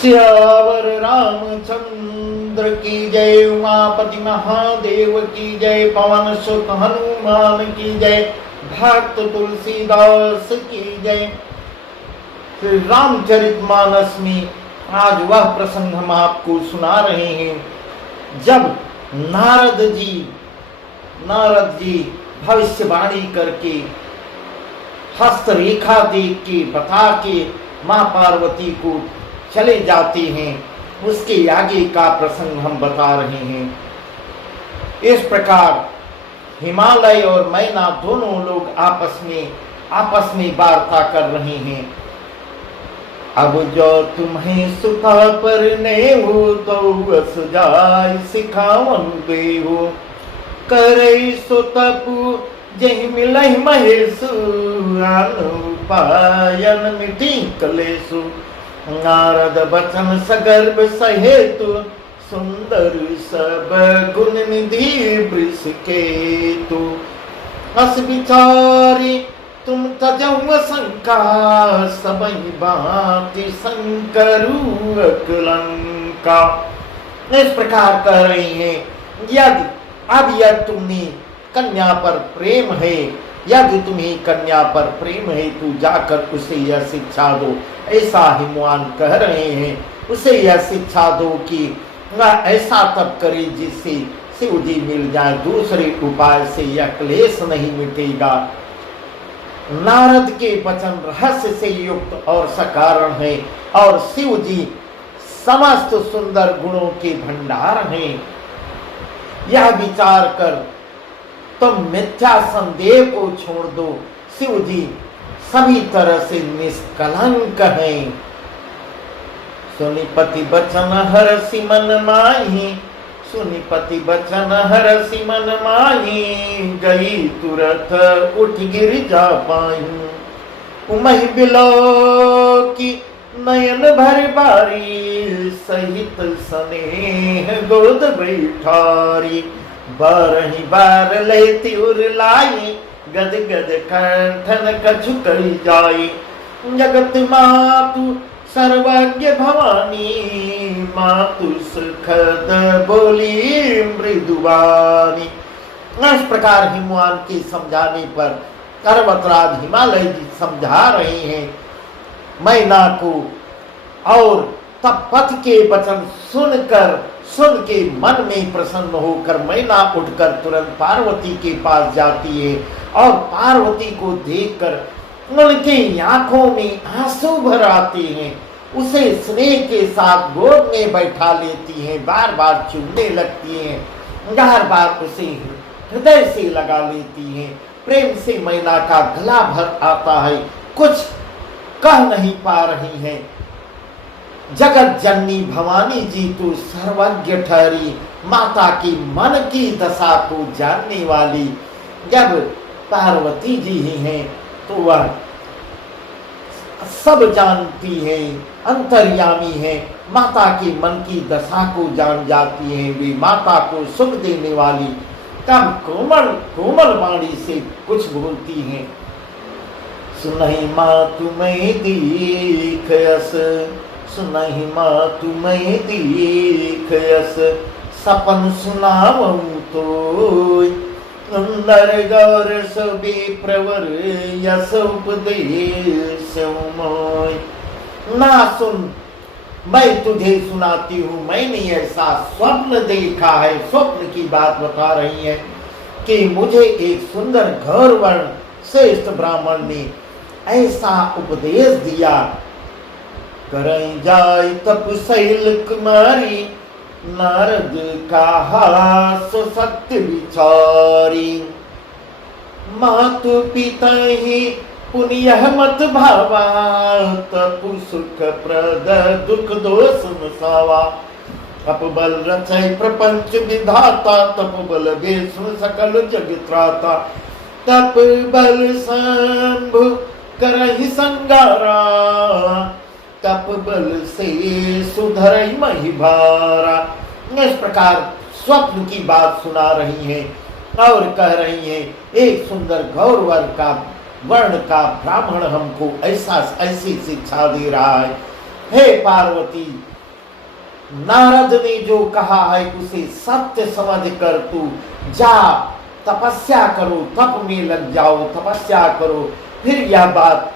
सियावर रामचंद्र की जय, उमापति महादेव की जय, पवन सुत हनुमान की जय, भक्त तुलसीदास की जय। श्री रामचरितमानस में आज वह प्रसंग हम आपको सुना रहे हैं जब नारद जी भविष्यवाणी करके हस्तरेखा देख के बता के मां पार्वती को चले जाते हैं। उसके आगे का प्रसंग हम बता रहे हैं। इस प्रकार हिमालय और मैना दोनों लोग आपस में वार्ता कर रहे हैं। अब जो तुम्हें सुखा पर ने हो तो बस जाय सिखावन देहो, करे सो तपु जहि मिलहि महेशु, पायन मिटी कलेसु। नारद बचन सगर्भ सहेतु, सुंदर सब गुण निधि वृष केतु। अस विचारी तुम तजऊ शंका, सबई बाति शंकरु अकलंका। इस प्रकार कह रही हैं, यदि तुम्हें कन्या पर प्रेम है, यदि तुम्हें कन्या पर प्रेम है तो जाकर उसे यह शिक्षा दो। ऐसा हिमवान कह रहे हैं, उसे यह शिक्षा दो कि वह ऐसा तप करे जिससे शिव जी मिल जाए, दूसरे उपाय से यह क्लेश नहीं मिटेगा। नारद के वचन रहस्य से युक्त और सकारण है और शिव जी समस्त सुंदर गुणों के भंडार हैं। यह विचार कर तुम मिथ्या संदेह को छोड़ दो। शिव जी सभी तरह से निष्कलंक हैं। सुनिपति बचन हरसि मन माही, सुनिपति बचन हरसि मन माही, गई तुरत उठ गिर जा पाई। उमहि बिलो की नयन भर बारी, सहित स्नेह गोद बैठारी। बारही बार लेती उर लाई, गद गद कंठन कछु करी जाई। जगत मातु सर्वज्ञ भवानी, मातु सुखद बोली मृदुवानी। इस प्रकार हिमवान के समझाने पर पर्वतराज हिमालय जी समझा रहे हैं मैना को, और तब पति के वचन सुन के मन में प्रसन्न होकर मैना उठकर तुरंत पार्वती के पास जाती है और पार्वती को देखकर उनकी आंखों में आंसू भर आते हैं। उसे स्नेह के साथ गोद में बैठा लेती हैं, बार बार चूमने लगती हैं, बार बार उसे हृदय से लगा लेती हैं। प्रेम से मैना का गला भर आता है, कुछ कह नहीं पा रही हैं। जगत जननी भवानी जी तो सर्वज्ञ ठहरी, माता की मन की दशा को जानने वाली जब पार्वती जी ही हैं तो वह सब जानती है, अंतर्यामी है, माता के मन की दशा को जान जाती है। वे माता को सुख देने वाली तब कोमल वाणी से कुछ बोलती हैं। सुनहि माँ तुम्हें दीख यस, सुनहि माँ तुम्हें दीख यस, सपन सुनावूं तो सुंदर गौर सबे प्रवर यस उपदेश मोय। ना सुन, मैं तुझे सुनाती हूँ। मैंने ऐसा स्वप्न देखा है, स्वप्न की बात बता रही है कि मुझे एक सुंदर गौर वर्ण श्रेष्ठ ब्राह्मण ने ऐसा उपदेश दिया। करई जाय तपशैल कुमारी, नारद कहा सो सत्य विचारी। मातु पिता ही पुण्य मत भावा, तपु सुख प्रद दुख दोष मसावा। तप बल रचय प्रपंच विधाता, तप बल बेसुन सकल जग त्राता। तप बल शंभु करहि संगारा, तप बल से सुधरई महिभारा। इस प्रकार स्वप्न की बात सुना रही हैं और कह रही हैं एक सुंदर गौर वर्ण का ब्राह्मण हमको ऐसी शिक्षा दे रहा है हे पार्वती, नारद ने जो कहा है उसे सत्य समझ कर तू जा, तपस्या करो, तप में लग जाओ, तपस्या करो। फिर यह बात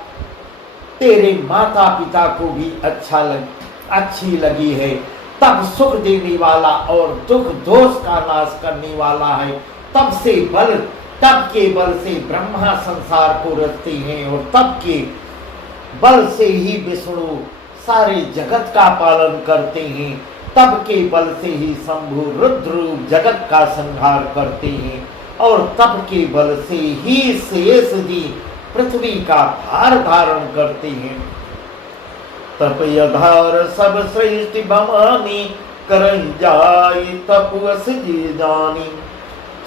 तेरे माता पिता को भी अच्छी लगी है, तब सुख देने वाला और दुख दोष का नाश करने वाला है। तब के बल से ब्रह्मा संसार को रचते हैं और तब के बल से ही विष्णु सारे जगत का पालन करते हैं। तब के बल से ही शंभु रुद्र जगत का संहार करते हैं और तब के बल से ही शेष जी पृथ्वी का भार धारण करते हैं। तप यधार सब सृष्टि भवानी, करन जाय तपवस जी जानी।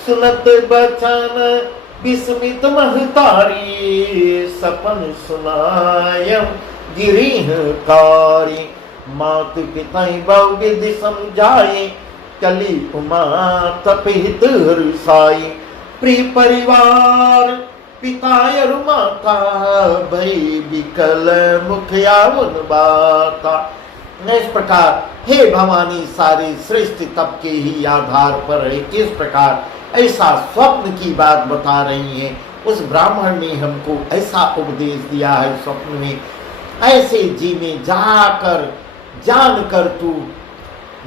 सुनत बचन विस्मित महतारी, सपन सुनाय गिरीह कारी। मातु पिता बहु विधि समझाए, कली उमा तपित हृषाई। प्रिय परिवार पिता और माता, भई विकल मुखिया उन बाता। इस प्रकार हे भवानी सारी सृष्टि तप के ही आधार पर है। किस प्रकार ऐसा स्वप्न की बात बता रही है। उस ब्राह्मण ने हमको ऐसा उपदेश दिया है स्वप्न में, ऐसे जी में जानकर तू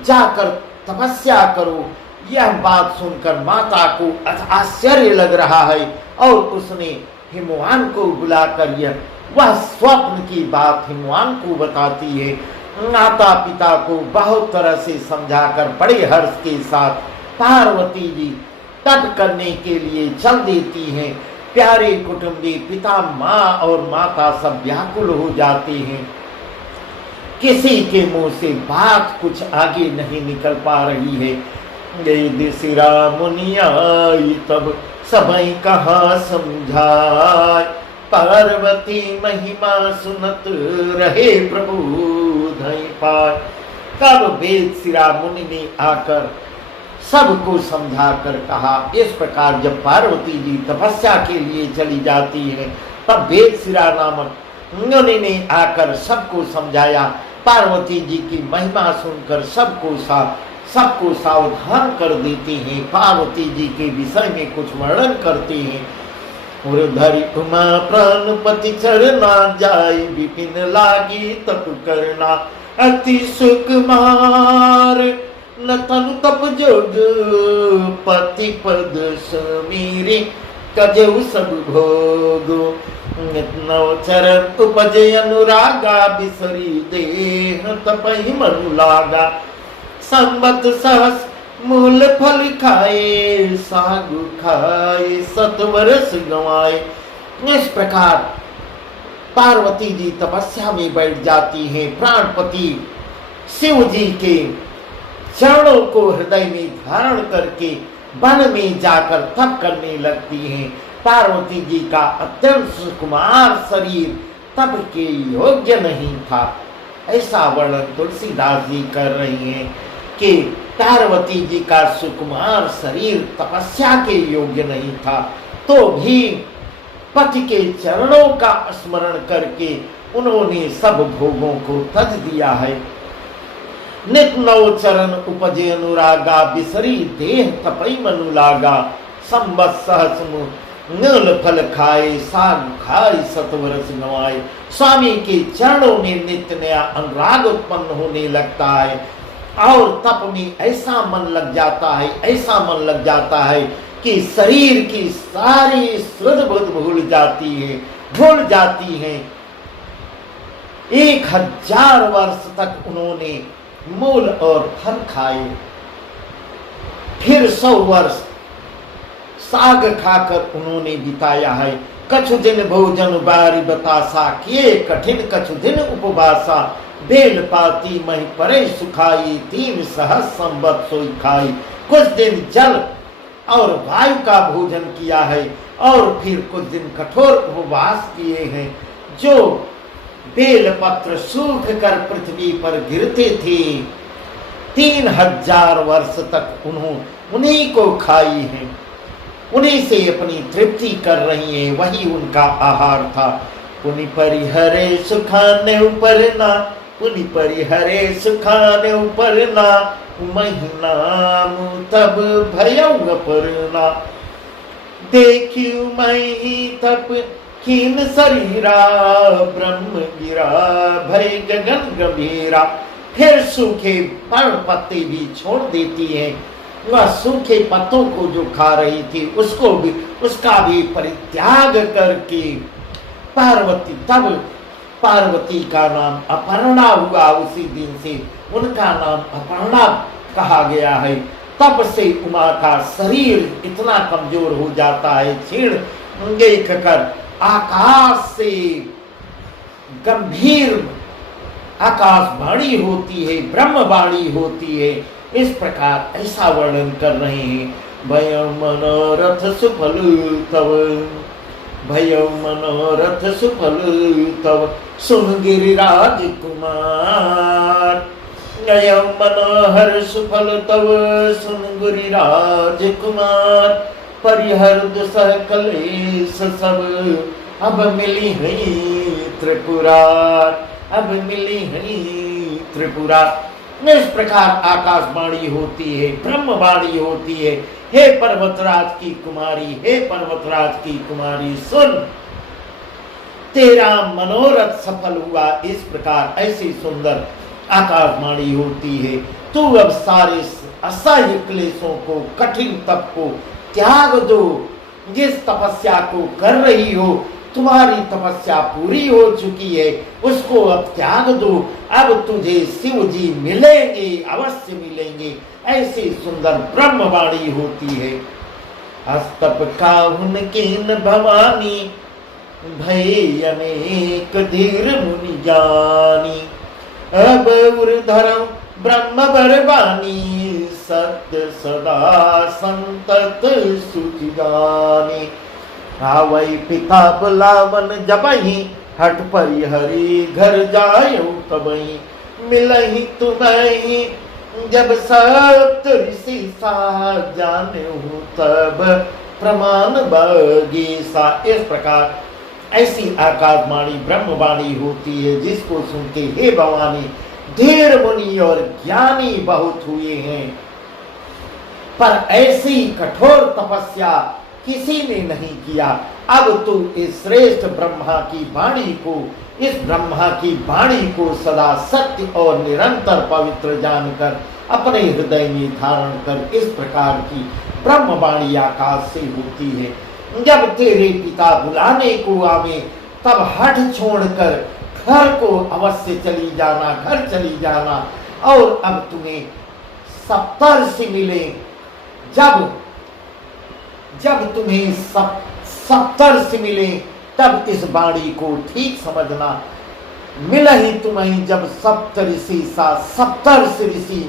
जाकर तपस्या करो। यह बात सुनकर माता को आश्चर्य लग रहा है और उसने हिमवान को बुलाकर वह स्वप्न की बात हिमवान को बताती है। माता पिता को बहुत तरह से समझाकर बड़े हर्ष के साथ पार्वती जी तप करने के लिए चल देती हैं। प्यारे कुटुंबी पिता, माँ और माता सब व्याकुल हो जाते हैं। किसी के मुंह से बात कुछ आगे नहीं निकल पा रही है। दिसिरा मुनियाई तब सबई कहा समझाय, पार्वती महिमा सुनत रहे प्रभु धई पाय। तब वेद सिरा मुनि ने आकर सबको समझा कर कहा। इस प्रकार जब पार्वती जी तपस्या के लिए चली जाती है तब वेद सिरा नामक मुनि ने आकर सबको समझाया। पार्वती जी की महिमा सुनकर सबको सावधान कर देते हैं। पार्वती जी के विषय में कुछ वर्णन करते हैं। धरि उमा प्राणपति चरना, जाय विपिन लागी तप करना। अति सुकुमार न तनु तप जोग, पति पद समीरे कजऊ सब भोग। नव चरण उपजे अनुरागा, बिसरी देह तपहि मनु लागा। संबत सहस मूल फल खाए, सागु खाए सतवर्ष गवाए। इस प्रकार पार्वती जी तपस्या में बैठ जाती हैं। प्राणपति शिव जी के चरणों को हृदय में धारण करके वन में जाकर तप करने लगती हैं। पार्वती जी का अत्यंत सुकुमार शरीर तप के योग्य नहीं था। ऐसा वर्णन तुलसीदास जी कर रही हैं कि पार्वती जी का सुकुमार शरीर तपस्या के योग्य नहीं था, तो भी पति के चरणों का स्मरण करके उन्होंने सब भोगों को तज दिया है। नित नव चरण उपजे अनुरागा, बिसरी देह तपई मनु लागा। संबत सहस नील फल खाए, साग खाए सतवर्ष गवाए। स्वामी के चरणों में नित्य नया अनुराग उत्पन्न होने लगता है और तप में ऐसा मन लग जाता है कि शरीर की सारी सुध बुध भूल जाती है। 1000 वर्ष तक उन्होंने मूल और फल खाए, फिर 100 वर्ष साग खाकर उन्होंने बिताया है। कछु दिन भोजन बारी बतासा, किए कठिन कछु दिन उपवासा। बेल पाती मही परे सुखाई, 3 सहस्र संवत सोई खाई। कुछ दिन जल और वायु का भोजन किया है और फिर कुछ दिन कठोर उपवास किए हैं। जो बेल पत्र सूख कर पृथ्वी पर गिरते थे, 3000 वर्ष तक उन्हीं को खाई है, उन्हीं से अपनी तृप्ति कर रही है, वही उनका आहार था। पुनि परिहरे सुखाने ऊपर ना, पुनि परिहरे सुखाने उपरना महिनाम तब भयउ अपरना देखियो मही तप खीन शरीरा ब्रह्म गिरा भय गगन गंभीरा। फिर सूखे पर पत्ते भी छोड़ देती है, वह सूखे पत्तों को जो खा रही थी उसको भी उसका भी परित्याग करके पार्वती, तब पार्वती का नाम अपर्णा हुआ। उसी दिन से उनका नाम अपर्णा कहा गया है। तब से उमा का शरीर इतना कमजोर हो जाता है, क्षीण देख कर आकाश से गंभीर आकाशवाणी होती है, ब्रह्मवाणी होती है। इस प्रकार ऐसा वर्णन कर रहे हैं। भयं मनोरथ सुफल तव, भयं मनोरथ सुफल तव सुन गिरिराज कुमार। गयं मनोहर सुफल तव सुन गिरिराज कुमार। परिहर दुसह कलेश सब अब मिली है त्रिपुरार, अब मिली है त्रिपुरार। इस प्रकार आकाशवाणी होती है, ब्रह्मवाणी होती है। हे पर्वतराज की कुमारी, हे पर्वतराज की कुमारी, सुन तेरा मनोरथ सफल हुआ। इस प्रकार ऐसी सुंदर आकाशवाणी होती है। तू अब सारे असह्य क्लेशों को, कठिन तप को त्याग दो। जिस तपस्या को कर रही हो, तुम्हारी तपस्या पूरी हो चुकी है, उसको अब त्याग दो। अब तुझे शिव जी मिलेंगे, अवश्य मिलेंगे। ऐसी सुंदर ब्रह्मवाणी होती है। हस्तप काहुन कीन भवानी भय अनेक धीर मुनि ज्ञानी। अब उर्धरम ब्रह्म बरवानी सत्य सदा संतत सुचिगानी। आवै पिता बुलावन जबहि हट परिहरी घर जायो तबहि। मिलहि तुम्हि जब सप्त ऋषि सा जाने हूँ तब प्रमाण बगीसा। इस प्रकार ऐसी आकाशवाणी ब्रह्मवाणी होती है, जिसको सुनते हे भवानी धीर मुनि और ज्ञानी बहुत हुए हैं, पर ऐसी कठोर तपस्या किसी ने नहीं किया। अब तू इस श्रेष्ठ ब्रह्मा की वाणी को, इस ब्रह्मा की वाणी को सदा सत्य और निरंतर पवित्र जानकर अपने हृदय में धारण कर। इस प्रकार की ब्रह्मवाणी आकाश से होती है। जब तेरे पिता बुलाने को आवे, तब हठ छोड़कर घर को अवश्य चली जाना, घर चली जाना। और अब तुम्हें सप्तर्षि मिले, जब तुम्हें सप्तर्षि मिले, तब इस वाणी को ठीक समझना। मिलहि तुम्हें जब सप्तऋषि सा, सप्तर्षि ऋषि,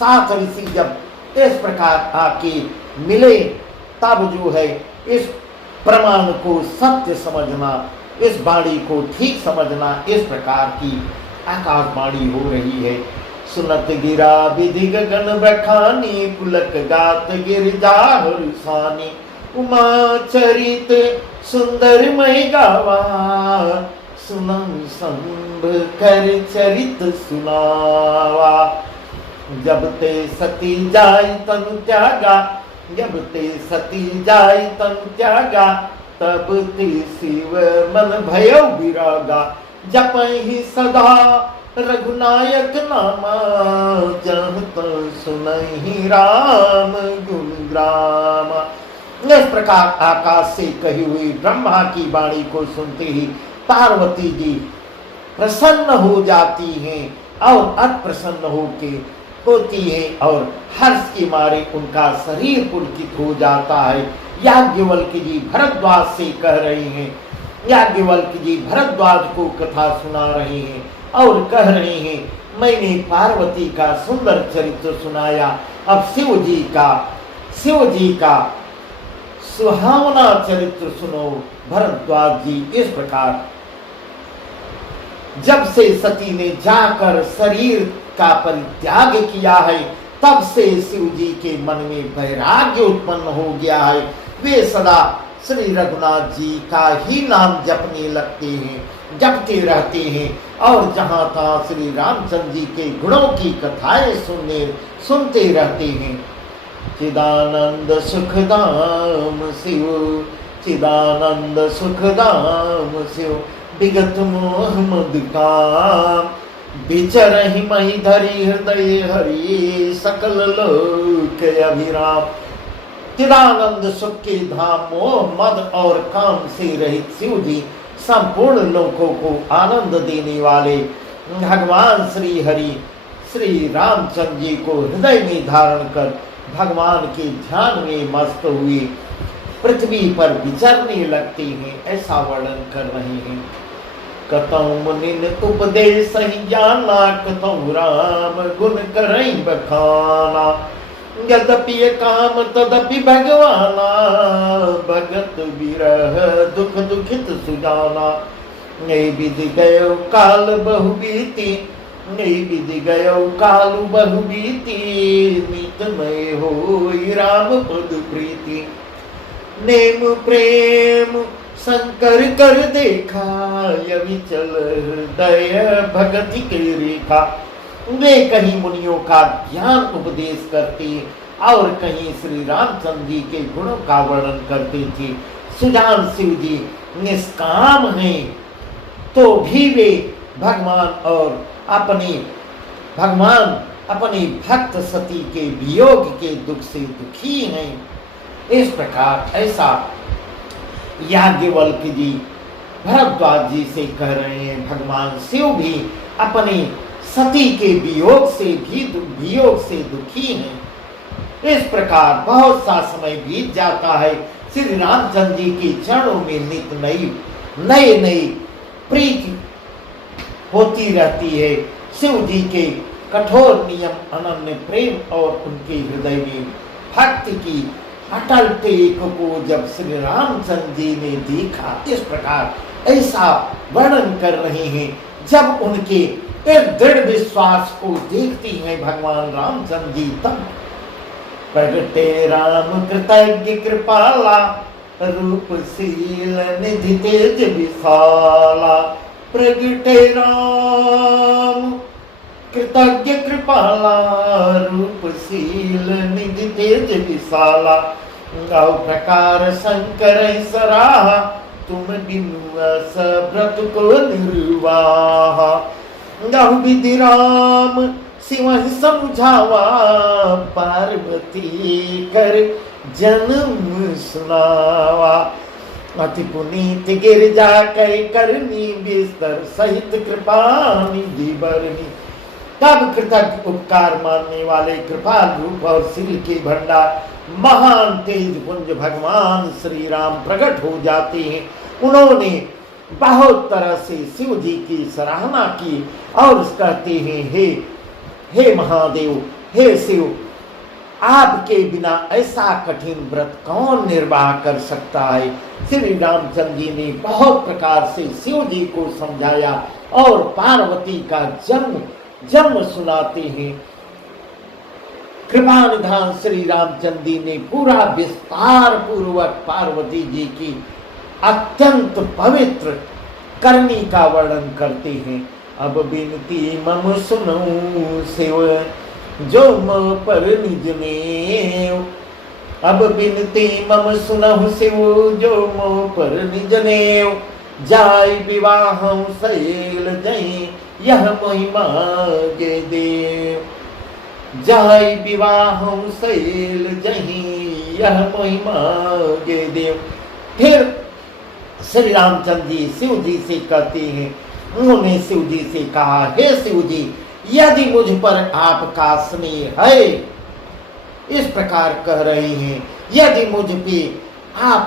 7 ऋषि जब इस प्रकार आके मिले, तब जो है इस प्रमाण को सत्य समझना, इस वाणी को ठीक समझना। इस प्रकार की आकाशवाणी हो रही है। सुनत गिरा विधि गगन बखानी, पुलक गात गिरजा हरुसानी। उमा चरित सुंदर मय गावा, सुनम संभ कर चरित सुनावा। जब ते सती जाय तनु त्यागा, जब ते सती जाय तनु त्यागा। तब ते शिव मन भयउ विरागा। जपहि सदा रघुनायक नामा, जहत सुनहि राम गुण ग्रामा। इस प्रकार आकाश से कही हुई ब्रह्मा की वाणी को सुनते ही पार्वती जी प्रसन्न हो जाती हैं और अप्रसन्न होती है और हर्ष के मारे उनका शरीर पुलकित हो जाता है। याज्ञवल्क्य जी भरद्वाज से कह रहे हैं, याज्ञवल्क्य जी भरद्वाज को कथा सुना रहे हैं और कह रहे हैं, मैंने पार्वती का सुंदर चरित्र सुनाया, अब शिव जी का सुहावना चरित्र सुनो भरद्वाज जी। इस प्रकार जब से सती ने जाकर शरीर का परित्याग किया है, तब से शिव जी के मन में वैराग्य उत्पन्न हो गया है। वे सदा श्री रघुनाथ जी का ही नाम जपने लगते हैं। जपते रहते हैं और जहाँ तहाँ श्री रामचंद्र जी के गुणों की कथाएं सुनते रहते हैं। चिदानंद सुखदाम शिव, चिदानंद सुखदाम शिव, विगत मोह मद काम, विचरहि मही धरि हृदय हरि, सकल लोक अभिराम। चिदानंद सुख के धाम मोह मद और काम से रहित शिव जी संपूर्ण लोकों को आनंद देने वाले भगवान श्री हरि श्री रामचंद्र जी को हृदय में धारण कर भगवान के ध्यान में मस्त हुए पृथ्वी पर विचरने लगते हैं, ऐसा वर्णन कर रहे हैं। कतौ मुनिन उपदेश ही जाना, कतौ राम गुण करई बखाना, यद्यपि काम तदपि भगवाना, भगत विरह दुख दुखित सुजाना। नहीं विधि गयो काल बहु बीती, नहीं विधि गयो काल बहु बीती, नितमय होई राम पद प्रीति। नेम प्रेम शंकर कर देखा, यवि चल हृदय भगति के रेखा। वे कहीं मुनियों का ज्ञान उपदेश करते और कहीं श्री रामचंद्र जी के गुणों का वर्णन करते थे। सुजान शिव जी निष्काम हैं तो भी वे भगवान अपने भक्त सती के वियोग के दुख से दुखी हैं। इस प्रकार ऐसा याज्ञवल्क्य जी भरद्वाज जी से कह रहे हैं। भगवान शिव भी अपने सती के वियोग से दुखी हैं। इस प्रकार बहुत सा समय बीत जाता है। श्री रामचंद्र जी के चरणों में नित नई प्रीति होती रहती है। शिव जी के कठोर नियम अनन्य प्रेम और उनके हृदय में भक्ति की अटल टेक को जब श्री रामचंद्र जी ने देखा, इस प्रकार ऐसा वर्णन कर रहे हैं। जब उनके एक दृढ़ विश्वास को देखती हैं भगवान रामचंद्र जी, तब प्रगटे राम कृतज्ञ कृपाला, रूपशील निधि तेज विशाला। प्रगटे राम कृतज्ञ कृपाला, रूपशील निधि तेज विशाला। गौ प्रकार शंकर सराहा, तुम बिनु व्रत को निर्वाहा। गौ विधि राम शिव समझावा, पार्वती कर जन्म सुनावा। अति पुनीत गिरजा कई करनी, बिस्तर सहित कृपा निधि बरनी। तब कृतज्ञ उपकार मानने वाले कृपाल रूप और शील के भंडार महान तेज पुंज भगवान श्री राम प्रकट हो जाते हैं। उन्होंने बहुत तरह से शिव जी की सराहना की और कहते हैं, हे महादेव, हे शिव, आपके बिना ऐसा कठिन व्रत कौन निर्वाह कर सकता है। श्री रामचंद्र जी ने बहुत प्रकार से शिव जी को समझाया और पार्वती का जन्म सुनाते हैं। कृपा निधान श्री रामचंद्र जी ने पूरा विस्तार पूर्वक पार्वती जी की अत्यंत पवित्र करनी का वर्णन करते हैं। अब बिनती मम सुनो शिव, जो म पर निज नेव। अब बिनती मम सुनहु शिव, जो म पर निज नेव। जाय विवाह शैल जई, यह महिमा गे देव। जाय विवाह शैल जही, यह महिमा गे देव। फिर श्री रामचंद्र जी शिव जी से कहते हैं, उन्होंने शिव जी से कहा, हे शिव जी, यदि मुझ पर आपका स्नेह है, इस प्रकार कह रहे हैं, यदि मुझ पे आप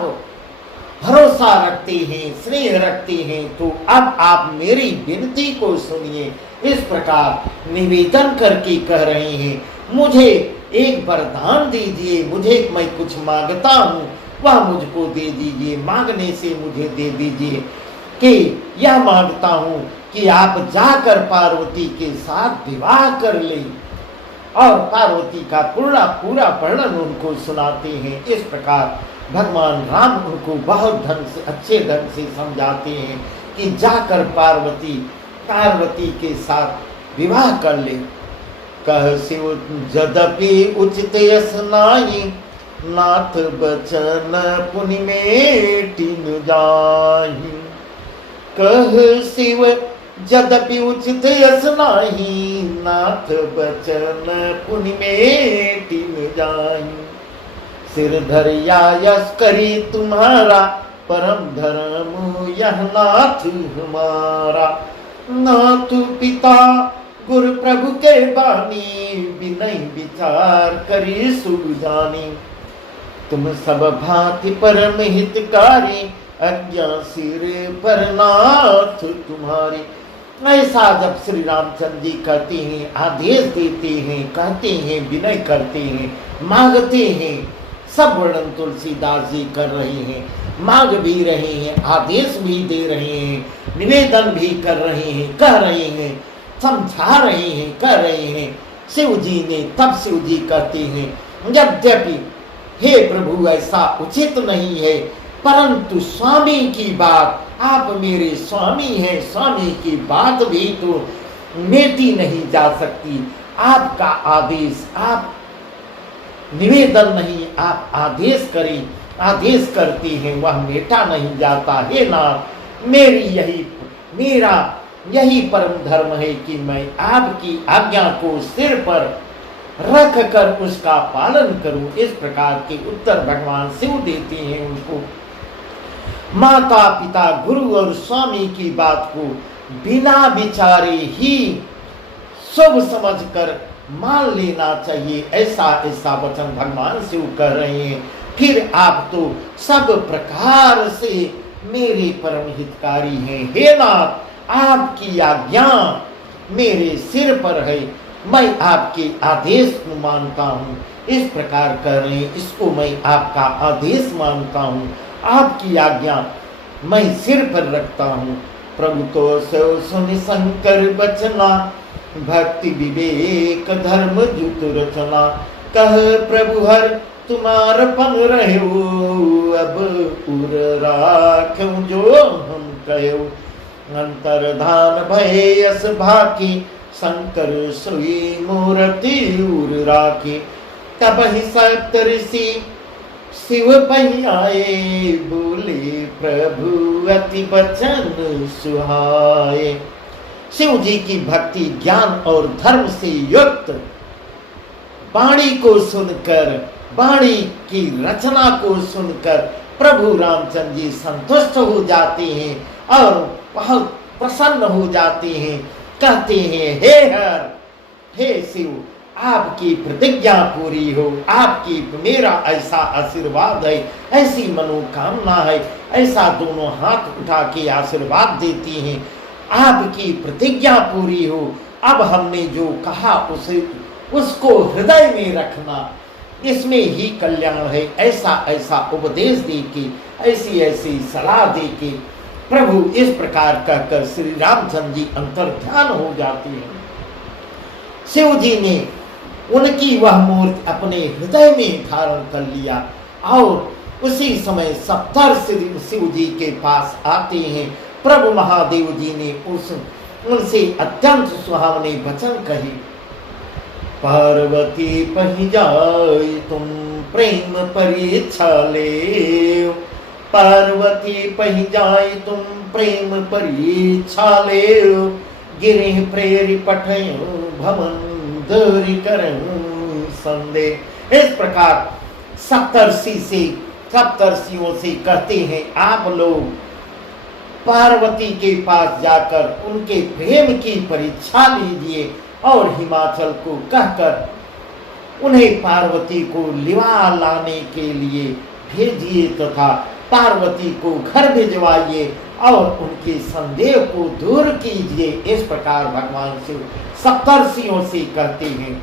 भरोसा रखते हैं, स्नेह रखते हैं, तो अब आप मेरी विनती को सुनिए। इस प्रकार निवेदन करके कह रहे हैं, मुझे एक वरदान दीजिए, मैं कुछ मांगता हूँ वह मुझको दे दीजिए, मांगने से मुझे दे दीजिए। कि यह मांगता हूँ कि आप जाकर पार्वती के साथ विवाह कर लें। और पार्वती का पूरा वर्णन उनको सुनाते हैं। इस प्रकार भगवान राम उनको बहुत अच्छे ढंग से समझाते हैं कि जाकर पार्वती के साथ विवाह कर ले। कह शिव यद्यपि उचित यस नाई, नाथ बचन पुनि मेटि न जाहि। कह शिव यद्यपि उचित यस नाही, नाथ बचन पुनि मेटि न जाहि। सिर धरिया यश करी तुम्हारा, परम धर्म यह नाथ हमारा। नाथ पिता गुरु प्रभु के बानी, विनय विचार करी सुजानी। तुम सब भांति परम हितकारी, अज्ञा सिर पर नाथ तुम्हारी। ऐसा जब श्री रामचंद्र जी कहते हैं, आदेश देते हैं, कहते हैं, विनय करते हैं, मांगते हैं, सब वर्णन तुलसीदास जी कर रहे हैं, मांग भी रहे हैं, आदेश भी दे रहे हैं, निवेदन भी कर रहे हैं, कह रहे हैं, समझा रहे हैं, कह रहे हैं शिव जी ने। तब शिव जी कहते हैं, यद्यपि हे प्रभु ऐसा उचित नहीं है, परंतु स्वामी की बात, आप मेरे स्वामी हैं, स्वामी की बात भी तो मेटी नहीं जा सकती। आपका आदेश, आप निवेदन नहीं, आप आदेश करें, आदेश करते हैं, वह मेटा नहीं जाता। हे नाथ, मेरा यही परम धर्म है कि मैं आपकी आज्ञा को सिर पर रख कर उसका पालन करूं। इस प्रकार के उत्तर भगवान शिव देते हैं उनको। माता पिता गुरु और स्वामी की बात को बिना विचारे ही शुभ समझकर मान लेना चाहिए, ऐसा वचन भगवान शिव कह रहे हैं। फिर आप तो सब प्रकार से मेरे परम हितकारी हैं। हे नाथ, आपकी आज्ञा मेरे सिर पर है, मैं आपके आदेश को मानता हूँ। इस प्रकार कर रहे हैं, इसको मैं आपका आदेश मानता हूँ, आपकी आज्ञा मैं सिर पर रखता हूँ। प्रभु तो सुनि शंकर बचना, भक्ति विवेक धर्म जुत रचना। कह प्रभु हर तुम्हार पन रहो, अब उर राखूं जो हम कहो। अंतर्धान भय यस भाकी, शंकर सोई मूर्ति उर राखी। तब ही सप्त ऋषि शिव पही आए, बोले प्रभु अति वचन सुहाए। शिव जी की भक्ति ज्ञान और धर्म से युक्त वाणी को सुनकर, वाणी की रचना को सुनकर प्रभु रामचंद्र जी संतुष्ट हो जाते हैं और बहुत प्रसन्न हो जाते हैं। कहते हैं, हे हर, हे शिव, आपकी प्रतिज्ञा पूरी हो, आपकी मेरा ऐसा आशीर्वाद है, ऐसी मनोकामना है। ऐसा दोनों हाथ उठा के आशीर्वाद देती हैं, आपकी प्रतिज्ञा पूरी हो। अब हमने जो कहा उसको हृदय में रखना, इसमें ही कल्याण है। ऐसा उपदेश दे के, ऐसी सलाह दे के प्रभु इस प्रकार कहकर श्री रामचंद्र जी अंतर्ध्यान हो जाते हैं। शिव जी ने उनकी वह मूर्ति अपने हृदय में धारण कर लिया और उसी समय सप्तर शिव जी के पास आते हैं। प्रभु महादेव जी ने उनसे अत्यंत सुहावने वचन कहे। पार्वती पही जाय तुम प्रेम परीक्षा ले, पार्वती पही जाय तुम प्रेम परीक्षा ले। गिरे प्रेरी पठयो भवन धरि करऊं संदेह। इस प्रकार सप्तर्षियों से कहते हैं, आप लोग पार्वती के पास जाकर उनके प्रेम की परीक्षा लीजिए और हिमाचल को कहकर उन्हें पार्वती को लिवा लाने के लिए भेजिए तथा पार्वती को घर भिजवाइए और उनके संदेह को दूर कीजिए। इस प्रकार भगवान शिव सप्तर्षियों से कहते हैं।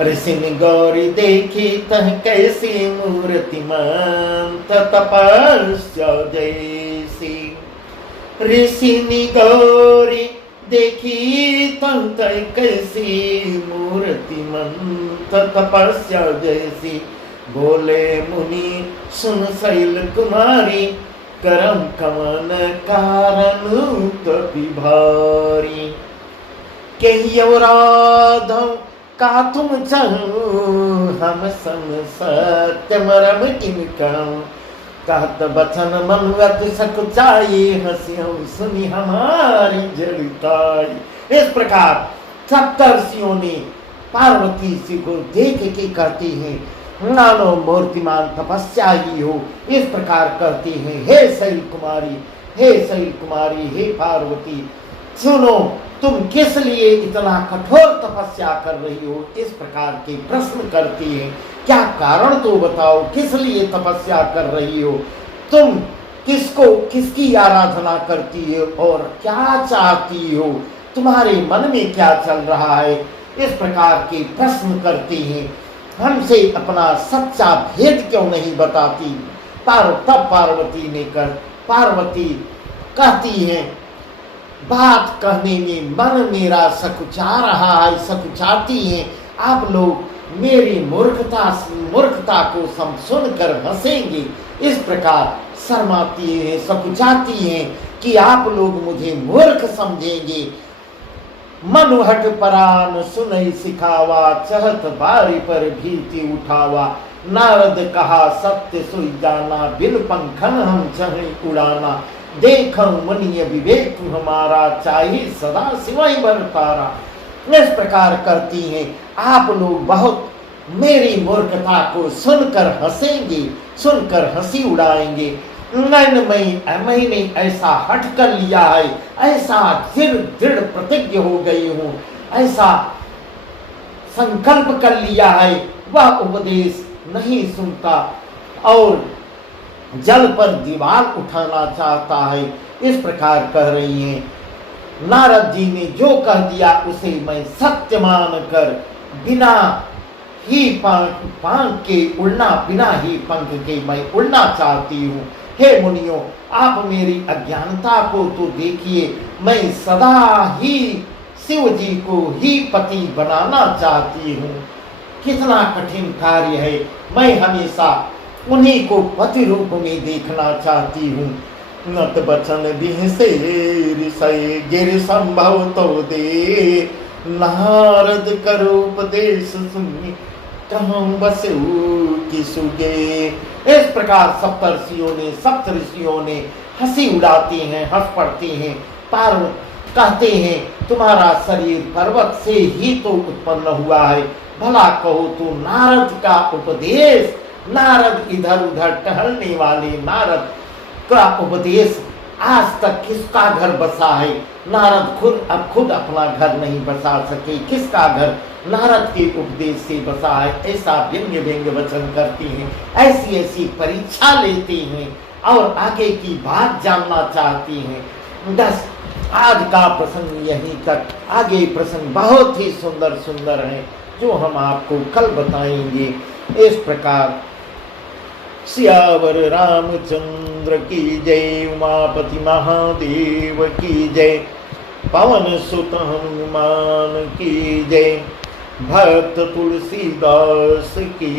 ऋषि गौरी देखी तह कैसी मूर्तिमंत तपस्या जैसी। ऋषि गौरी देखी तह कैसी मूर्तिमंत तपस्या जैसी। बोले मुनि सुन शैल कुमारी, करम कवन कारण तपि भारी। कहियो राधव का तुम चहु हम सम सत्य मरम किन कहूं। कहत बचन मन अति सकुचाई हंसियों सुनी हमारी जड़ताई। इस प्रकार सप्तर्षियों ने पार्वती जी को देख के कहते हैं नानो मूर्तिमान तपस्या ही हो। इस प्रकार कहते हैं हे शैल कुमारी, हे शैल कुमारी, हे पार्वती सुनो, तुम किस लिए इतना कठोर तपस्या कर रही हो। इस प्रकार के प्रश्न करती हैं, क्या कारण तो बताओ, किस लिए तपस्या कर रही हो, तुम किसको किसकी आराधना करती हो और क्या चाहती हो, तुम्हारे मन में क्या चल रहा है। इस प्रकार के प्रश्न करती हैं, हमसे अपना सच्चा भेद क्यों नहीं बताती। तब पार्वती कहती है, बात कहने में मन मेरा सकुचा रहा है, सकुचाती हैं। आप लोग मेरी मूर्खता को सुनकर हंसेंगे। इस प्रकार शर्माती हैं, सकुचाती हैं कि आप लोग मुझे मूर्ख समझेंगे। मनुहट परान सुनई सिखावा, चहत बारी पर भीति उठावा। नारद कहा सत्य सुई जाना, बिन पंखन हम चहे उड़ाना। देखं मनीय विवेक हमारा, चाहिए सदा सिवाई बरतारा। इस प्रकार करती हैं, आप लोग बहुत मेरी मूर्खता को सुनकर हंसेंगे, सुनकर हंसी उड़ाएंगे। मैंने ऐसा हट कर लिया है, ऐसा दृढ़ प्रतिज्ञ हो गई हूँ, ऐसा संकल्प कर लिया है, वह उपदेश नहीं सुनता और जल पर दीवार उठाना चाहता है। इस प्रकार कह रही हैं। नारद जी ने जो कह दिया उसे मैं सत्य मान कर बिना ही पंख के उड़ना, बिना ही पंख के मैं उड़ना चाहती हूँ। हे मुनियों, आप मेरी अज्ञानता को तो देखिए, मैं सदा ही शिव जी को ही पति बनाना चाहती हूँ। कितना कठिन कार्य है, मैं हमेशा उन्हीं को पति रूप में देखना चाहती हूँ। नत बचन बिहसे ऋषय गिर संभव तो दे, नारद करो उपदेश सुनी कहूँ बसऊ की सुगे। इस प्रकार सप्त ऋषियों ने हंसी उड़ाती हैं, हंस पड़ती हैं। पार्वती कहते हैं तुम्हारा शरीर पर्वत से ही तो उत्पन्न हुआ है, भला कहो तो नारद का उपदेश, नारद इधर उधर टहलने वाले नारद का उपदेश आज तक किसका घर बसा है। नारद खुद अपना घर नहीं बसा सके, किसका घर नारद के उपदेश से बसा है। ऐसा व्यंग्य व्यंग्य वचन करती हैं, ऐसी ऐसी परीक्षा लेती हैं और आगे की बात जानना चाहती हैं। बस आज का प्रसंग यहीं तक, आगे प्रसंग बहुत ही सुंदर सुंदर हैं जो हम आपको कल बताएंगे। इस प्रकार सियावर रामचंद्र की जय, उमापति महादेव की जय, पवन सुत हनुमान की जय, भक्त तुलसीदास की